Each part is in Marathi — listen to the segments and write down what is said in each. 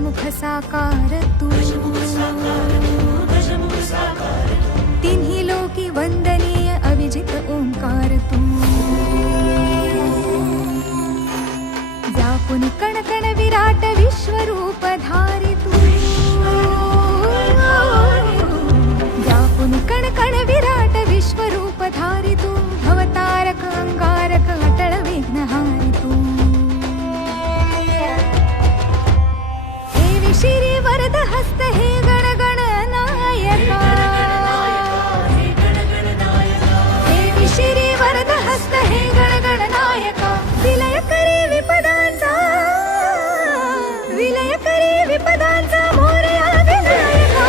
गजमुख साकार तू तिन्ही लोकी वंदनीय अविजित ओंकार तू व्यापुन कणकण विराट विश्वरूप धारी तू व्यापुन कणकण विराट विश्वरूप धारी तू भवतारक अंगारक अटळ विघ्नहारी तू हे शिरी वरद हस्त हे गण गण नायका हे शिरी वरद हस्त हे गण गण नायका विलय करी विपदांचा मोरया विनायका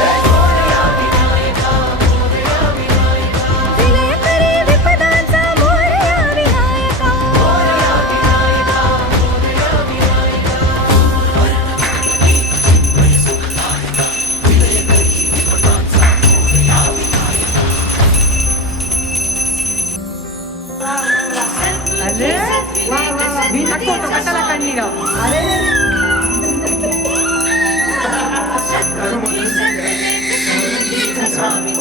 विलय करी विपदांचा मोरया विनायका अरे वा वा वा मी नको तो कशाला काढली राव अरे स्वामी